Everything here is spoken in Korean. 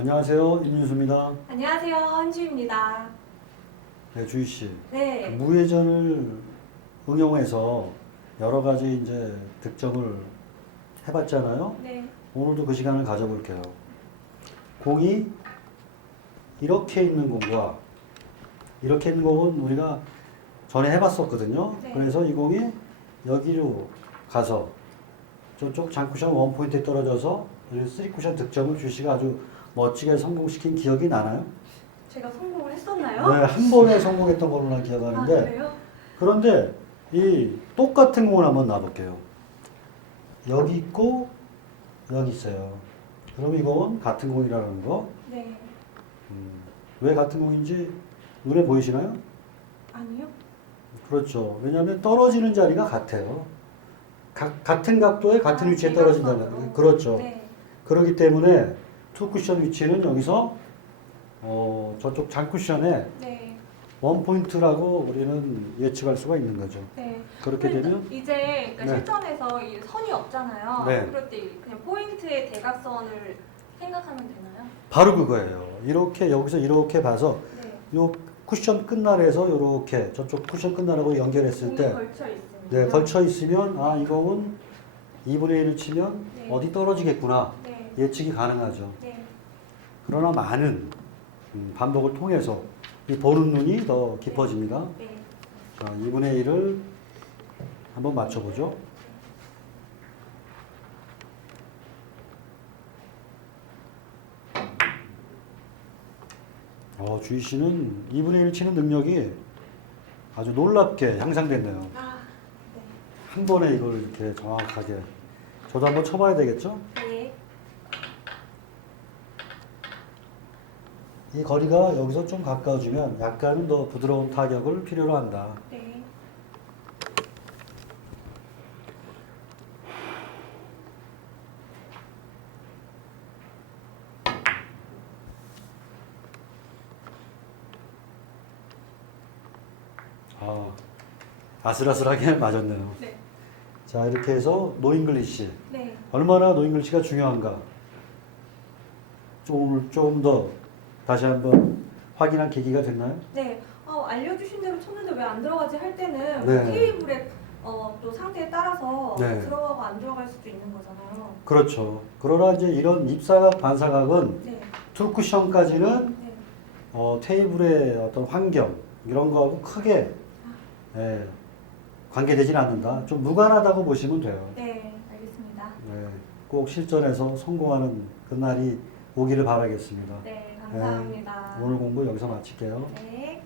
안녕하세요. 임윤수입니다. 안녕하세요, 한주입니다. 네, 주희 씨. 네, 무회전을 응용해서 여러 가지 이제 득점을 해봤잖아요. 네, 오늘도 그 시간을 가져볼게요. 공이 이렇게 있는 공과 이렇게 있는 공은 우리가 전에 해봤었거든요. 네. 그래서 이 공이 여기로 가서 저쪽 장쿠션 원 포인트에 떨어져서 쓰리 쿠션 득점을 주시가 아주 멋지게 성공시킨 기억이 나나요? 제가 성공을 했었나요? 네, 한 번에 성공했던 걸로 난 기억하는데 아, 그래요? 그런데 이 똑같은 공을 한번 놔볼게요. 여기 있고 여기 있어요. 그럼 이 공은 같은 공이라는 거. 네, 음, 왜 같은 공인지 눈에 보이시나요? 아니요? 그렇죠. 왜냐하면 떨어지는 자리가 같아요. 가- 같은 각도에 같은 아, 위치에 떨어진다는. 거예요. 그렇죠. 네, 그렇기 때문에 투 쿠션 위치는 여기서 어, 저쪽 장 쿠션에 네, 원 포인트라고 우리는 예측할 수가 있는 거죠. 네. 그렇게 되면 이제 그러니까 네. 실전에서 이 선이 없잖아요. 네. 그럴 때 그냥 포인트의 대각선을 생각하면 되나요? 바로 그거예요. 이렇게 여기서 이렇게 봐서 네. 요 쿠션 끝날에서 이렇게 저쪽 쿠션 끝날하고 연결했을 때 걸쳐 있으면. 네, 걸쳐 있으면 아 이거는 2분의 1을 치면 네. 어디 떨어지겠구나 네, 예측이 가능하죠. 네, 그러나 많은 음, 반복을 통해서 이 보는 눈이 더 깊어집니다. 네. 자, 2분의 1을 한번 맞춰보죠. 어, 주희 씨는 2분의 1 치는 능력이 아주 놀랍게 향상됐네요. 아, 네. 한 번에 이걸 이렇게 정확하게. 저도 한번 쳐봐야 되겠죠? 네, 이 거리가 여기서 좀 가까워지면 약간은 더 부드러운 타격을 필요로 한다. 네. 아, 아슬아슬하게 맞았네요. 네. 자, 이렇게 해서 노잉글리시. 네. 얼마나 노잉글리시가 중요한가. 좀, 조금 더 다시 한번 확인한 계기가 됐나요? 네, 어, 알려주신 대로 쳤는데 왜 안 들어가지 할 때는 네. 테이블의 어, 또 상태에 따라서 네. 들어가고 안 들어갈 수도 있는 거잖아요. 그렇죠. 그러나 이제 이런 입사각, 반사각은 네, 투 쿠션까지는 네, 어, 테이블의 어떤 환경 이런 거하고 크게 예, 관계되진 않는다. 좀 무관하다고 보시면 돼요. 네, 알겠습니다. 네, 꼭 실전에서 성공하는 그날이 오기를 바라겠습니다. 네, 감사합니다. 오늘 공부 여기서 마칠게요. 네.